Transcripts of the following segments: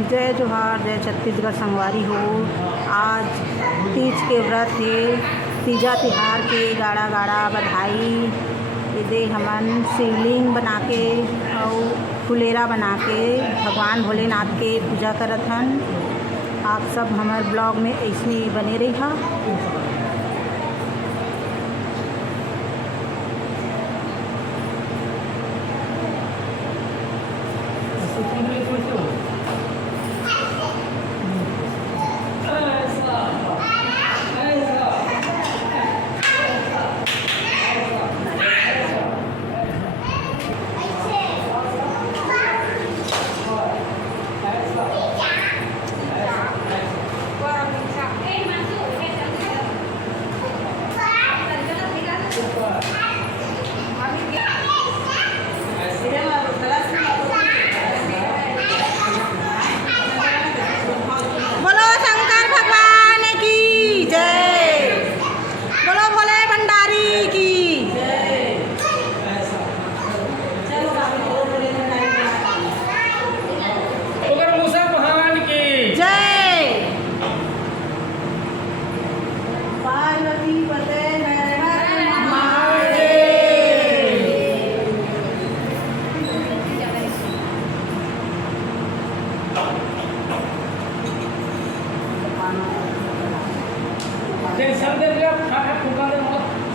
जय जोहार, जय छत्तीसगढ़ संगवारी हो। आज तीज के व्रत है, तीजा तिहार के गाड़ा गाड़ा बधाई। इदे हमन शिवलिंग बना के और फुलेरा बना के भगवान भोलेनाथ के पूजा करत हन। आप सब हमार ब्लॉग में ऐसे ही बने रहिहा।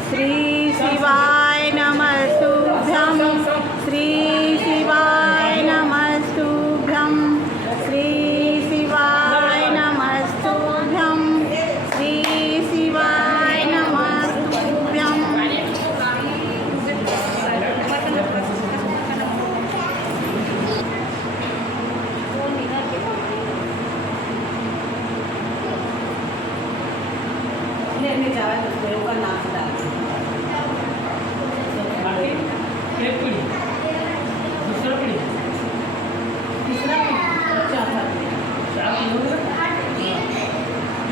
श्री शिवाय नमस्तुभ्यं, श्री शिवाय नमस्तुभ्यं, श्री शिवाय नमस्तुभ्यं, श्री शिवाय नमस्तुभ्यं। लेने जा रहा है उसका नाम डाल एक पीढ़ी, दूसरा पीढ़ी, तीसरा चौथा चार पीढ़ी।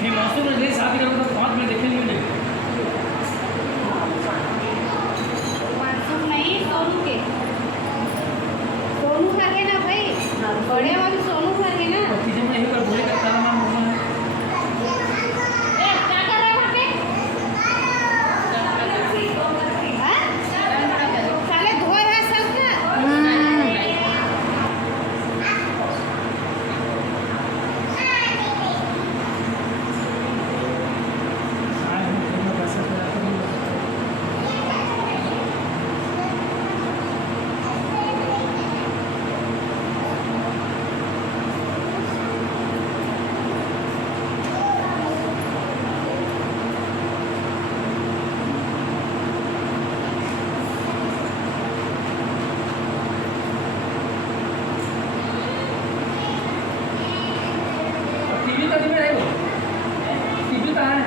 ये मासूम ने जैसे शादी करो तो 5 मिनट देखने नहीं मिलेगा। मासूम नहीं, सोनू के, सोनू का है ना भाई, बड़े वाले सोनू का है ना। और चीजें में यही पर बोले करता ना नाम होना है। क्या कर रहे हो वहाँ पे? हाँ? साले धोए हैं सब ना। टीवी का दिमाग है वो, टीवी कहाँ है?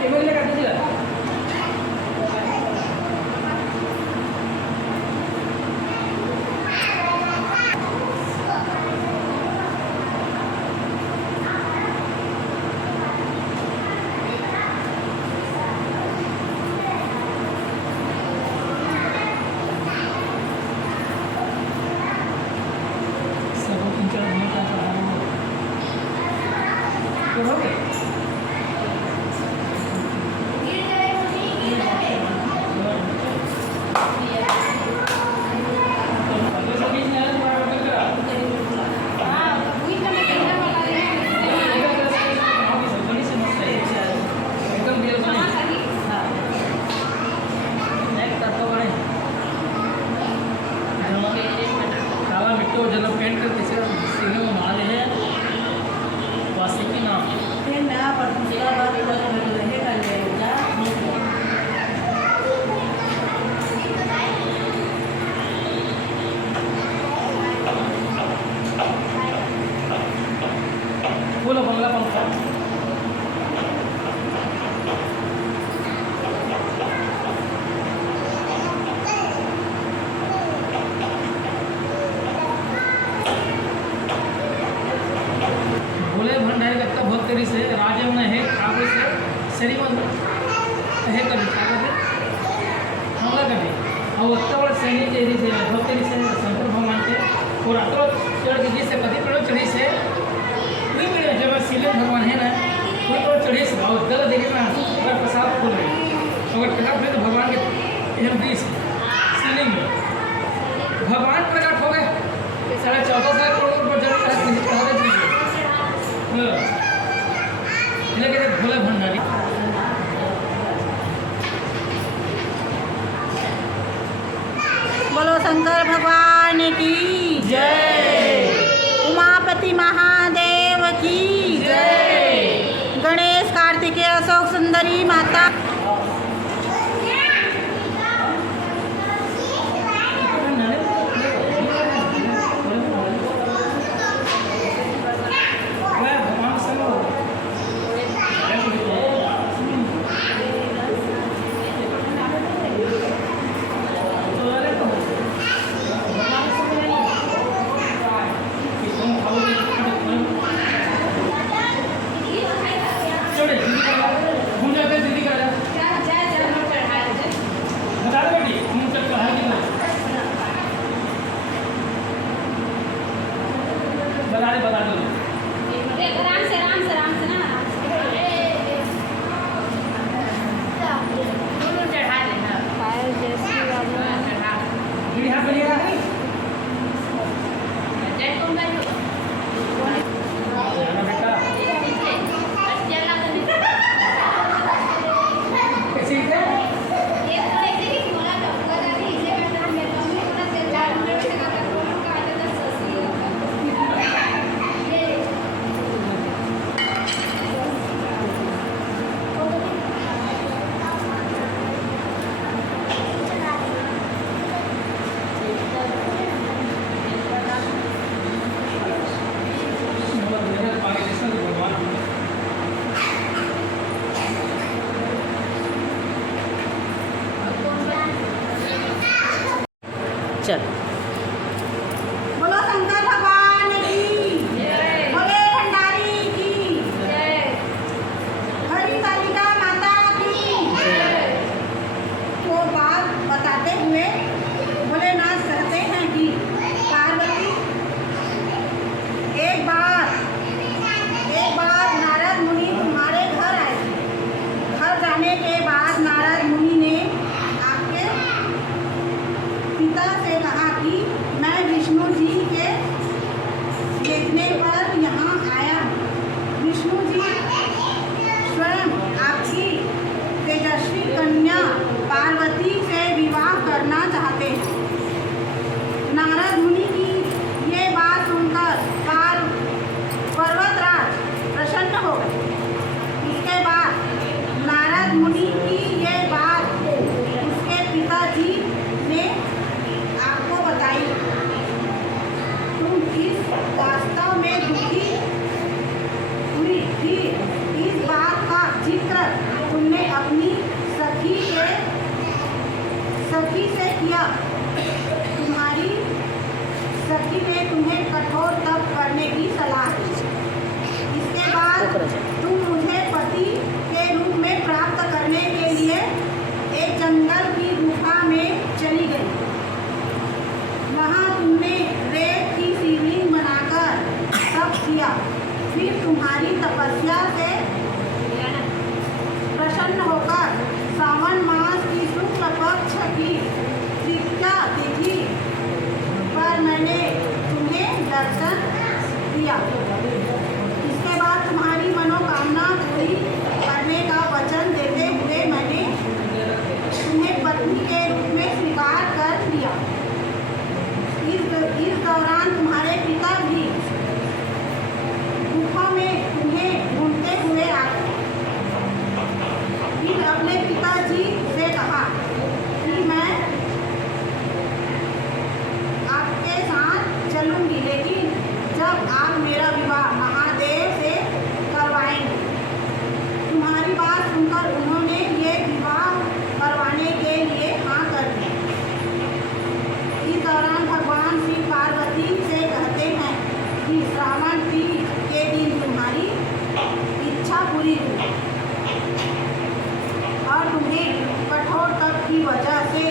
केबल लगा दीजिए। सब 3-4 मिनट का हो गया। जब पेंट करके सीने में मारे हैं वासी की नाम फिर नया पर दूसरा बार रहे कर लेगा। बोलो बंगला पंखा बोले भंडारी करता बहुत करी से राजे में है खाबे से शरीर में है कभी खाबे से हमला कभी और उत्तर बड़ा सैनिक एरी से बहुत करी से शंकर भगवान के और अतो चढ़ के जिसे और गलत देखिए ना अगर प्रसाद खोल रहे अगर प्रकट हुए तो भगवान के एहम दृश्य शिवलिंग में भगवान प्रकट हो गए 14.5 करोड़ पर जब चढ़ा दे लेकिन भोले भंडारी बोलो शंकर भगवान की जय, उमापति महादेव की जय, गणेश कार्तिकेय अशोक सुंदरी माता बता दो आराम से ना दोनों चढ़ा देना यहाँ पर जय कुंभल बेटा कैसे चल बोलो शंकर भगवान की जय, भोले भंडारी की जय, हरि कालिका माता की जय। तो बात बताते हुए भोलेनाथ कहते हैं कि पार्वती एक बार नारद मुनि तुम्हारे घर आए। घर जाने के बाद नारद मुनि ने आपके पिता से कहा कि मैं विष्णु जी के देखने पर यहाँ आया हूँ। विष्णु जी स्वयं आपकी तेजस्वी कन्या पार्वती से विवाह करना चाहते हैं। नारद मुनि की ये बात सुनकर पर्वतराज प्रसन्न हो गए। इसके बाद नारद मुनि की ये बात उसके पिताजी ने आपको बताई। तुम इस वास्तव में दुखी हुई थी। इस बात का जिक्र तुमने अपनी सखी से किया। तुम्हारी सखी ने तुम्हें कठोर तप करने की सलाह दी। इसके बाद तुम मुझे पति के रूप में प्राप्त करने के लिए एक जंगल की गुफा में चली गई। वहाँ तुमने रेत की शिवलिंग बनाकर तप किया। फिर तुम्हारी तपस्या से प्रसन्न होकर सावन मास की शुक्ल पक्ष की तृतीया तिथि पर मैंने तुम्हें दर्शन दिया। इसके बाद तुम्हारी मनोकामना पूरी करने का वचन देते हुए मैंने तुम्हें पत्नी के रूप में स्वीकार कर लिया। इस दौरान तुम्हारे पिता भी गुफा में तुम्हें ढूंढते हुए आए। फिर अपने पिताजी से कहा कि मैं आपके साथ चलूंगी, लेकिन जब आप मेरा विवाह महादेव से करवाएंगे। तुम्हारी बात सुनकर उन्होंने ये विवाह करवाने के लिए हाँ कर दी। इस दौरान भगवान श्री पार्वती से कहते हैं कि श्रावण तीज के दिन तुम्हारी इच्छा पूरी हुई और तुम्हें कठोर तप की वजह से